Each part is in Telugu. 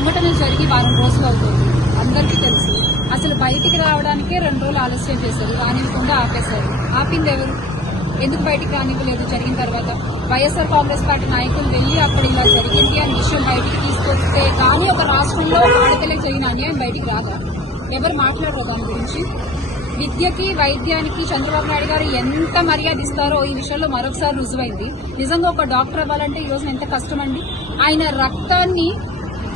సంఘటన జరిగి వారం రోజులు అవుతుంది, అందరికీ తెలుసు. అసలు బయటికి రావడానికే 2 రోజులు ఆలస్యం చేశారు, రానివ్వకుండా ఆపేశారు. ఆపింది ఎవరు? ఎందుకు బయటికి రానివ్వలేదు? జరిగిన తర్వాత వైఎస్ఆర్ కాంగ్రెస్ పార్టీ నాయకులు వెళ్లి అప్పుడు ఇలా జరిగింది అనే విషయం బయటికి తీసుకొస్తే కానీ ఒక రాష్ట్రంలో ఆడపిల్లకి జరిగిన అన్యాయం బయటికి రాదా? ఎవరు మాట్లాడరు దాని గురించి. విద్యకి వైద్యానికి చంద్రబాబు నాయుడు గారు ఎంత మర్యాద ఇస్తారో ఈ విషయంలో మరొకసారి రుజువైంది. నిజంగా ఒక డాక్టర్ అవ్వాలంటే ఈ రోజున ఎంత కష్టమండి. ఆయన రక్తాన్ని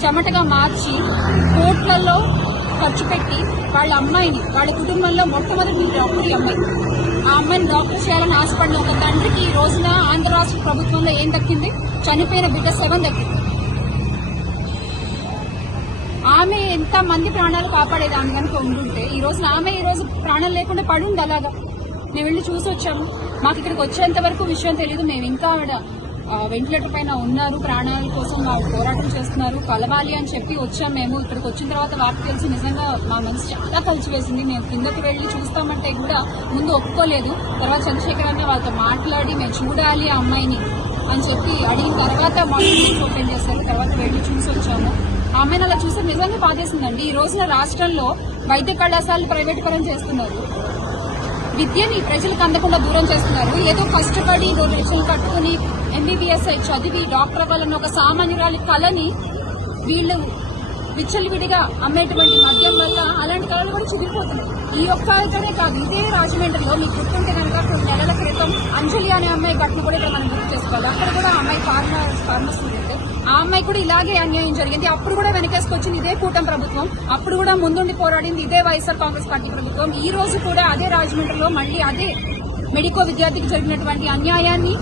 చెమటగా మార్చి కోట్లలో ఖర్చు పెట్టి వాళ్ళ అమ్మాయిని, వాళ్ళ కుటుంబంలో మొట్టమొదటి డాక్టర్ ఈ అమ్మాయి. ఆ అమ్మాయిని డాక్టర్ చేయాలని ఆశపడిన ఒక తండ్రికి ఈ రోజున ఆంధ్ర రాష్ట్ర ప్రభుత్వంలో ఏం దక్కింది? చనిపోయిన బిడ్డ శవం దక్కింది. ఆమె ఎంత మంది ప్రాణాలు కాపాడేదాన్ని కనుక ఉండుంటే ఈ రోజున ఆమె ఈ రోజు ప్రాణాలు లేకుండా పడుంది. అలాగా మేము వెళ్ళి చూసి వచ్చాము. మాకు ఇక్కడికి వచ్చేంత వరకు విషయం తెలియదు. మేము ఇంకా ఆవిడ వెంటిలేటర్ పైన ఉన్నారు, ప్రాణాల కోసం వాళ్ళు పోరాటం చేస్తున్నారు, కలవాలి అని చెప్పి వచ్చాం. మేము ఇక్కడికి వచ్చిన తర్వాత వార్త తెలిసి నిజంగా మా మనసు చాలా కలిసివేసింది. మేము కిందకి వెళ్లి చూస్తామంటే కూడా ముందు ఒప్పుకోలేదు. తర్వాత చంద్రశేఖర్ అన్న వాళ్ళతో మాట్లాడి మేము చూడాలి ఆ అమ్మాయిని అని చెప్పి అడిగిన తర్వాత మాకు ఓపెన్ చేస్తారు. తర్వాత వెళ్లి చూసి వచ్చాము. ఆ అమ్మాయిని అలా చూస్తే నిజంగా బాధేసిందండి. ఈ రోజున రాష్ట్రంలో వైద్య కళాశాలలు ప్రైవేట్ పరం చేస్తున్నారు, విద్యని ప్రజలకు అందకుండా దూరం చేస్తున్నారు. ఏదో కష్టపడి లక్షలు కట్టుకుని ఎంబీబీఎస్ చదివి డాక్టర్ అవ్వాలన్న ఒక సామాన్యురాలి కళని వీళ్ళు విచ్చలవిడిగా అమ్మేటువంటి మద్యం వల్ల అలాంటి కళలు కూడా చిదిరిపోతున్నాయి. ఈ ఒక్క ఇక్కడే కాదు, ఇదే రాజమండ్రిలో మీకు గుర్తుంటే కనుక 2 నెలల క్రితం అంజలి అనే అమ్మాయి ఘటన కూడా ఇక్కడ మనం గుర్తు చేసుకోవాలి. అక్కడ కూడా ఆ అమ్మాయి ఫార్మసీ ఉంటే ఆ అమ్మాయి కూడా ఇలాగే అన్యాయం జరిగింది. అప్పుడు కూడా వెనకేసుకొచ్చింది ఇదే కూటమి ప్రభుత్వం. అప్పుడు కూడా ముందుండి పోరాడింది ఇదే వైఎస్ఆర్ కాంగ్రెస్ పార్టీ ప్రభుత్వం. ఈ రోజు కూడా అదే రాజమండ్రిలో మళ్లీ అదే మెడికో విద్యార్థికి జరిగినటువంటి అన్యాయాన్ని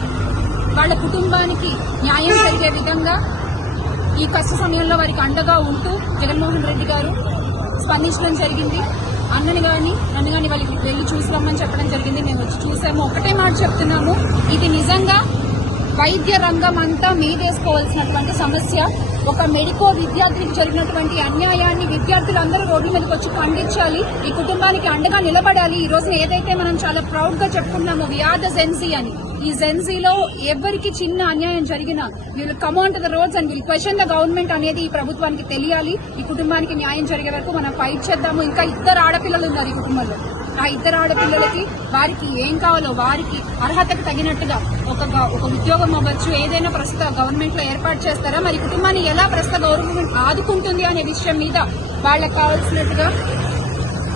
వాళ్ళ కుటుంబానికి న్యాయం జరిగే విధంగా ఈ కష్ట సమయంలో వారికి అండగా ఉంటూ జగన్మోహన్ రెడ్డి గారు స్పందించడం జరిగింది. అన్నని గాని నన్ను గాని వాళ్ళకి వెళ్లి చూసి రమ్మని చెప్పడం జరిగింది. మేము వచ్చి చూసాము. ఒకటే మాట చెప్తున్నాము, ఇది నిజంగా వైద్య రంగం అంతా మీదేసుకోవాల్సినటువంటి సమస్య. ఒక మెడికో విద్యార్థికి జరిగినటువంటి అన్యాయాన్ని విద్యార్థులందరూ రోడ్ల మీదకి వచ్చి ఖండించాలి, ఈ కుటుంబానికి అండగా నిలబడాలి. ఈ రోజు ఏదైతే మనం చాలా ప్రౌడ్ గా చెప్పుకున్నామో వి ఆర్ ద జెన్జీ అని, ఈ జెన్జీలో ఎవరికి చిన్న అన్యాయం జరిగినా వీళ్ళు come on to the roads and వీళ్ళు క్వశ్చన్ ద గవర్నమెంట్ అనేది ఈ ప్రభుత్వానికి తెలియాలి. ఈ కుటుంబానికి న్యాయం జరిగే వరకు మనం ఫైట్ చేద్దాము. ఇంకా 2 ఆడపిల్లలు ఉన్నారు ఈ కుటుంబంలో. ఆ 2 ఆడపిల్లలకి వారికి ఏం కావాలో వారికి అర్హతకు తగినట్టుగా ఒక ఉద్యోగం అవ్వచ్చు, ఏదైనా ప్రస్తుత గవర్నమెంట్ లో ఏర్పాటు చేస్తారా, మరి కుటుంబాన్ని ఎలా ప్రస్తుత గవర్నమెంట్ ఆదుకుంటుంది అనే విషయం మీద వాళ్ళకి కావాల్సినట్టుగా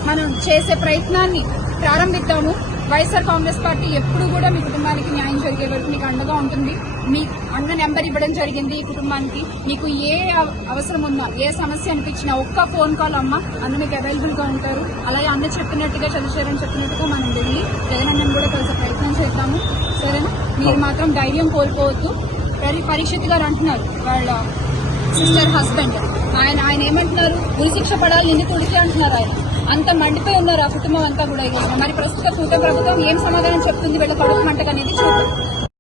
మనం చేసే ప్రయత్నాన్ని ప్రారంభిద్దాము. వైఎస్ఆర్ కాంగ్రెస్ పార్టీ ఎప్పుడు కూడా మీ కుటుంబానికి న్యాయం జరిగే వరకు మీకు అండగా ఉంటుంది. మీ అన్న నెంబర్ ఇవ్వడం జరిగింది ఈ కుటుంబానికి. మీకు ఏ అవసరం ఉన్నా, ఏ సమస్య అనిపించినా ఒక్క ఫోన్ కాల్ అమ్మ అన్న మీకు అవైలబుల్ గా ఉంటారు. అలాగే అన్న చెప్పినట్టుగా చంద్రశేఖర్ చెప్పినట్టుగా మనం వెళ్ళి జగనన్నను కూడా కలిసే ప్రయత్నం చేద్దాము. సరేనా? మీరు మాత్రం ధైర్యం కోల్పోవద్దు. పరీక్షిత్ గారు అంటున్నారు వాళ్ళ సిస్టర్ హస్బెండ్, ఆయన ఏమంటున్నారు, ఉరిశిక్ష పడాలి నిందితుడికి అంటున్నారు. ఆయన అంత మండిపోయి ఉన్నారు ఆ కుటుంబం అంతా కూడా. మరి ప్రస్తుత కూటమి ప్రభుత్వం ఏం సమాధానం చెప్తుంది వీళ్ళ కడుపు మంటకు అనేది చూద్దాం.